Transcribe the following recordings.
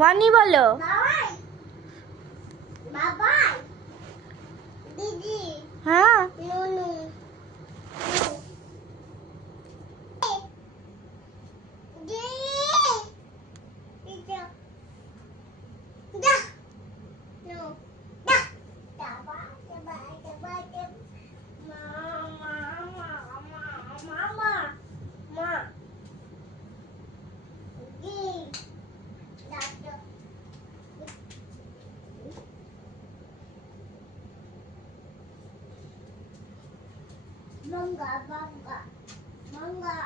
মানি বলো। হ্যাঁ Mangga, mangga, mangga.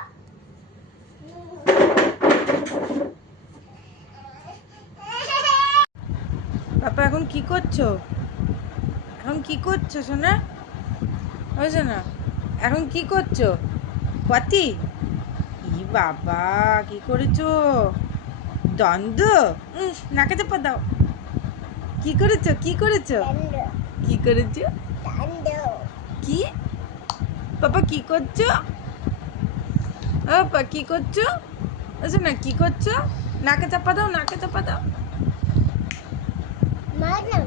পাপা এখন কি করছো? এখন কি করছো সোনা? ও সোনা, এখন কি করছো? পতি ই বাবা, কি করেছো? দ্বন্দ্ব। নাকে চাপা দাও। কি করেছো? কি করেছো? কি করেছো? কি পাপা কি করছো? ও পাপা কি করছো? ও সোনা কি করছো? নাকে চাপা দাও, নাকে চাপা দাও। Madam,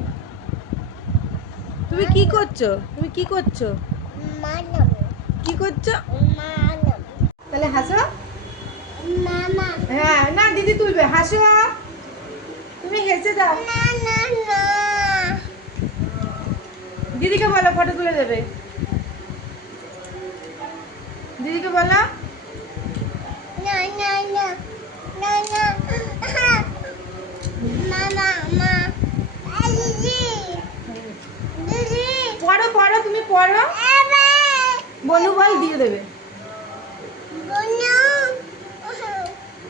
তুমি কি করছো? তুমি কি করছো? madam, কি করছো? madam. তাহলে হাসো। Mama. হ্যাঁ, না দিদি তুলবে, হাসো। তুমি হেসে দাও। Na na na. দিদিকে বলো ফটো তুলে দেবে। দিদিকে বলো। Na na na. Na na. Mama, ma. Didi. Didi. পড়ো পড়ো, তুমি পড়ো। Ebe. বনু বল দিয়ে দেবে। Bunu.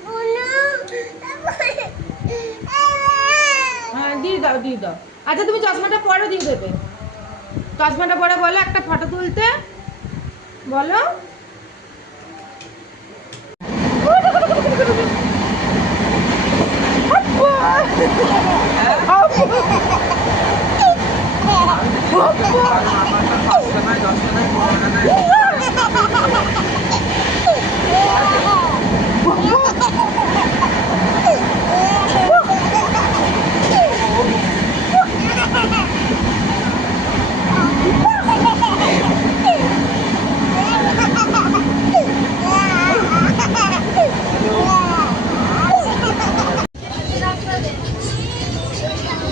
Bunu. হ্যাঁ দিয়ে দাও, দিয়ে দাও। আচ্ছা তুমি চশমাটা পরো, দিয়ে দেবে। চশমাটা পরে বলো একটা ফটো তুলতে বলো।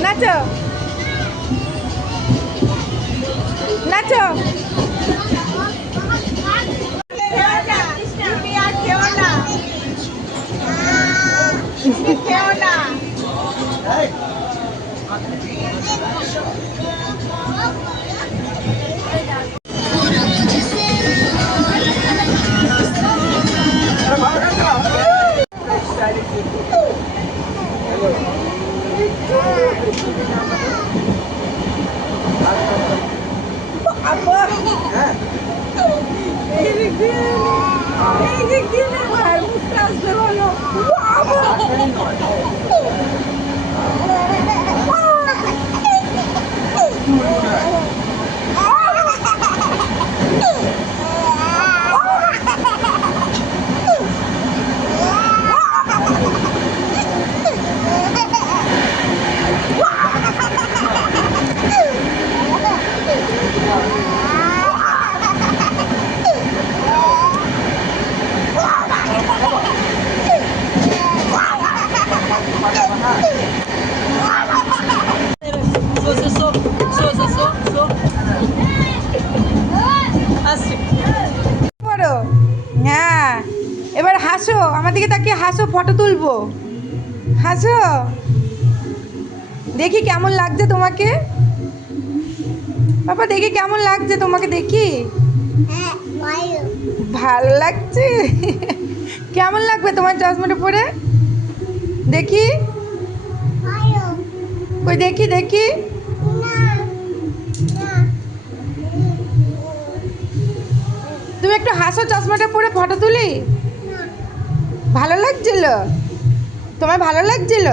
নাচো নাচো। পড়ো। হ্যাঁ, এবার হাসো, আমার দিকে তাকিয়ে হাসো, ফটো তুলবো। হাসো, দেখি কেমন লাগছে তোমাকে। বাবা দেখি কেমন লাগছে তোমাকে, দেখি। ভালো লাগছে। কেমন লাগবে তোমার চশমাটা পরে? দেখি কই, দেখি দেখি। তুমি একটু হাসো, চশমাটা পরে ফটো তুলি। ভালো লাগছিল? তোমার ভালো লাগছিল?